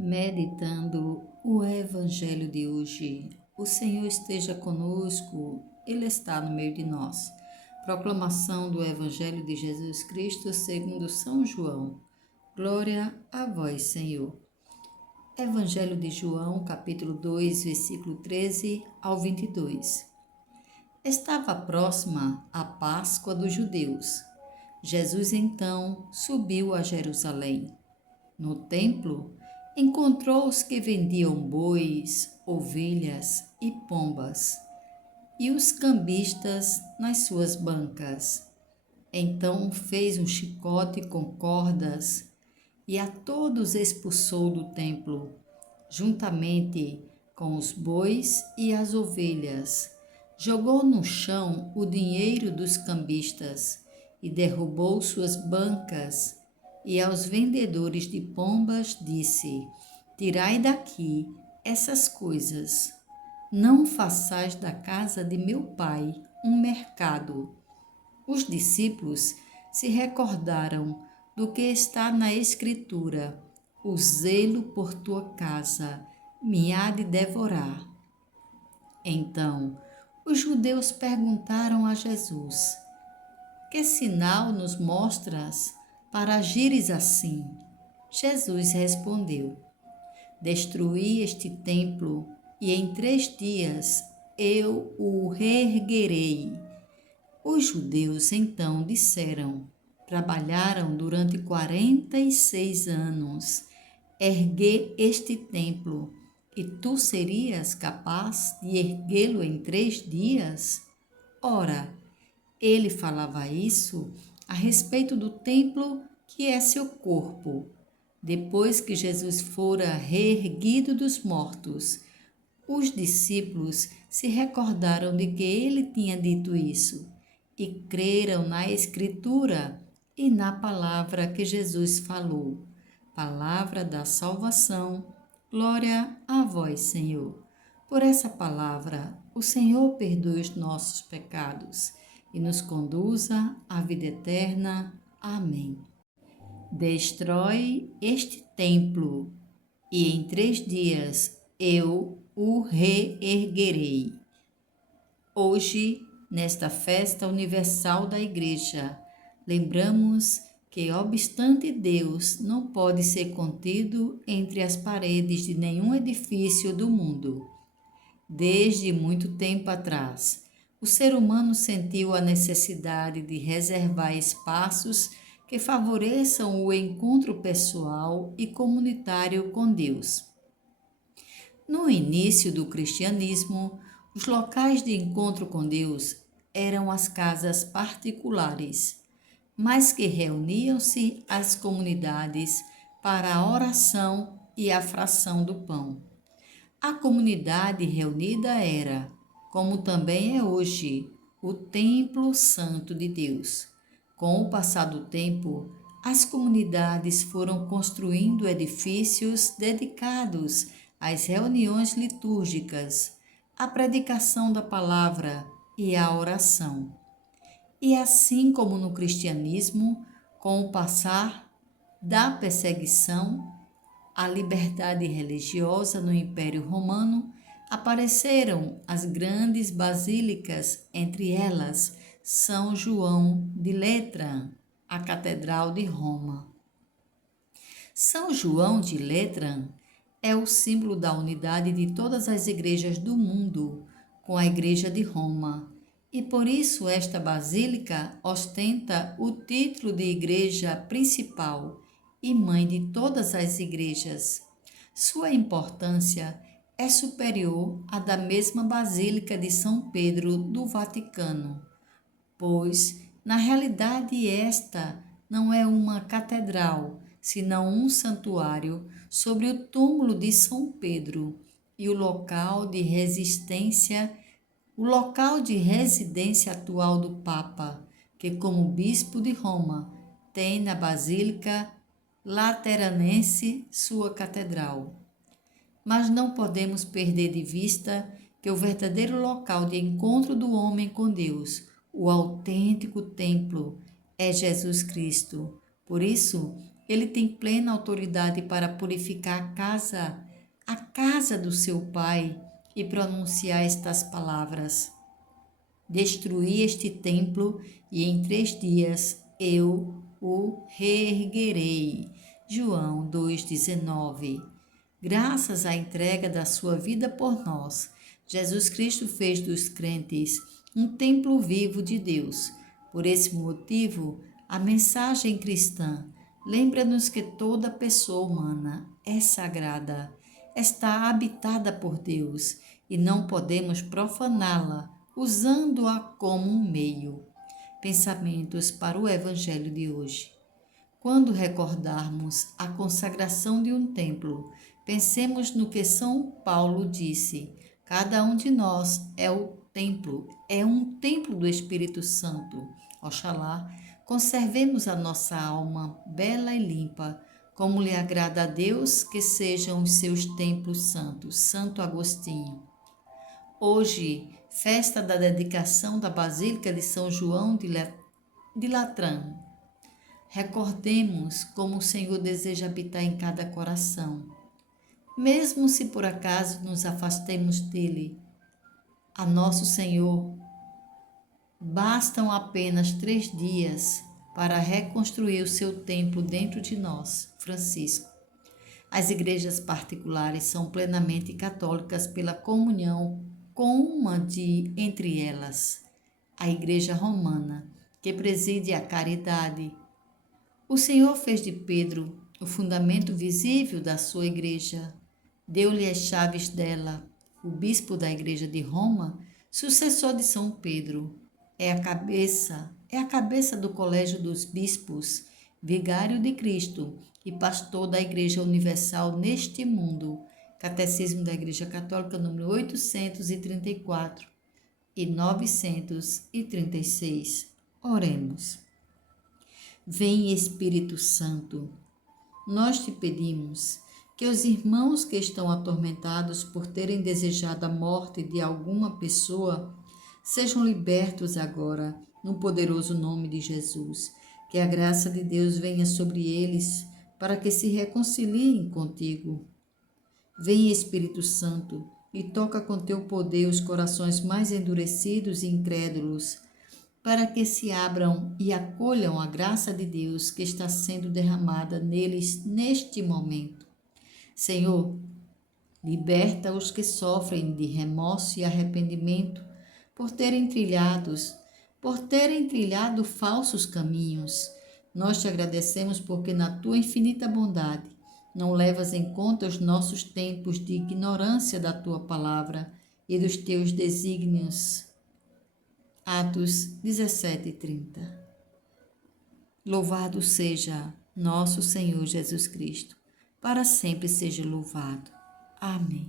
Meditando o Evangelho de hoje. O Senhor esteja conosco, Ele está no meio de nós. Proclamação do Evangelho de Jesus Cristo segundo São João. Glória a vós, Senhor. Evangelho de João, capítulo 2, versículo 13 ao 22. Estava próxima a Páscoa dos judeus. Jesus então subiu a Jerusalém. No templo, encontrou os que vendiam bois, ovelhas e pombas, e os cambistas nas suas bancas. Então fez um chicote com cordas e a todos expulsou do templo, juntamente com os bois e as ovelhas. Jogou no chão o dinheiro dos cambistas e derrubou suas bancas. E aos vendedores de pombas disse: Tirai daqui essas coisas. Não façais da casa de meu pai um mercado. Os discípulos se recordaram do que está na Escritura: o zelo por tua casa me há de devorar. Então, os judeus perguntaram a Jesus: Que sinal nos mostras para agires assim? Jesus respondeu: Destruí este templo e em 3 dias eu o reerguerei. Os judeus então disseram: Trabalharam durante 46 anos erguer este templo, e tu serias capaz de erguê-lo em 3 dias? Ora, ele falava isso a respeito do templo que é seu corpo. Depois que Jesus fora reerguido dos mortos, os discípulos se recordaram de que ele tinha dito isso e creram na Escritura e na palavra que Jesus falou. Palavra da salvação. Glória a vós, Senhor. Por essa palavra, o Senhor perdoe os nossos pecados e nos conduza à vida eterna. Amém. Destrói este templo, e em 3 dias eu o reerguerei. Hoje, nesta festa universal da Igreja, lembramos que, obstante Deus, não pode ser contido entre as paredes de nenhum edifício do mundo. Desde muito tempo atrás, o ser humano sentiu a necessidade de reservar espaços que favoreçam o encontro pessoal e comunitário com Deus. No início do cristianismo, os locais de encontro com Deus eram as casas particulares, mas que reuniam-se as comunidades para a oração e a fração do pão. A comunidade reunida era, como também é hoje, o templo santo de Deus. Com o passar do tempo, as comunidades foram construindo edifícios dedicados às reuniões litúrgicas, à predicação da palavra e à oração. E assim como no cristianismo, com o passar da perseguição, a liberdade religiosa no Império Romano, apareceram as grandes basílicas, entre elas São João de Letrã, a Catedral de Roma. São João de Letrã é o símbolo da unidade de todas as igrejas do mundo com a Igreja de Roma, e por isso esta basílica ostenta o título de igreja principal e mãe de todas as igrejas. Sua importância é superior à da mesma Basílica de São Pedro do Vaticano, pois, na realidade, esta não é uma catedral, senão um santuário sobre o túmulo de São Pedro e o local de residência atual do Papa, que, como bispo de Roma, tem na Basílica Lateranense sua catedral. Mas não podemos perder de vista que o verdadeiro local de encontro do homem com Deus, o autêntico templo, é Jesus Cristo. Por isso, Ele tem plena autoridade para purificar a casa do seu Pai e pronunciar estas palavras: destruí este templo e em 3 dias eu o reerguerei. João 2,19. Graças à entrega da sua vida por nós, Jesus Cristo fez dos crentes um templo vivo de Deus. Por esse motivo, a mensagem cristã lembra-nos que toda pessoa humana é sagrada, está habitada por Deus e não podemos profaná-la usando-a como um meio. Pensamentos para o Evangelho de hoje. Quando recordarmos a consagração de um templo, pensemos no que São Paulo disse: cada um de nós é um templo do Espírito Santo. Oxalá conservemos a nossa alma bela e limpa, como lhe agrada a Deus que sejam os seus templos santos. Santo Agostinho. Hoje, festa da dedicação da Basílica de São João de Latran. Recordemos como o Senhor deseja habitar em cada coração. Mesmo se por acaso nos afastemos dele, a nosso Senhor bastam apenas 3 dias para reconstruir o seu templo dentro de nós. Francisco. As igrejas particulares são plenamente católicas pela comunhão com uma entre elas, a Igreja Romana, que preside a caridade. O Senhor fez de Pedro o fundamento visível da sua igreja, deu-lhe as chaves dela. O bispo da Igreja de Roma, sucessor de São Pedro, é a cabeça do Colégio dos Bispos, vigário de Cristo e pastor da Igreja Universal neste mundo. Catecismo da Igreja Católica, número 834 e 936. Oremos. Vem, Espírito Santo, nós te pedimos que os irmãos que estão atormentados por terem desejado a morte de alguma pessoa sejam libertos agora, no poderoso nome de Jesus. Que a graça de Deus venha sobre eles para que se reconciliem contigo. Vem, Espírito Santo, e toca com teu poder os corações mais endurecidos e incrédulos, para que se abram e acolham a graça de Deus que está sendo derramada neles neste momento. Senhor, liberta os que sofrem de remorso e arrependimento por terem trilhado falsos caminhos. Nós te agradecemos porque na tua infinita bondade não levas em conta os nossos tempos de ignorância da tua palavra e dos teus desígnios. Atos 17:30. Louvado seja nosso Senhor Jesus Cristo, para sempre seja louvado. Amém.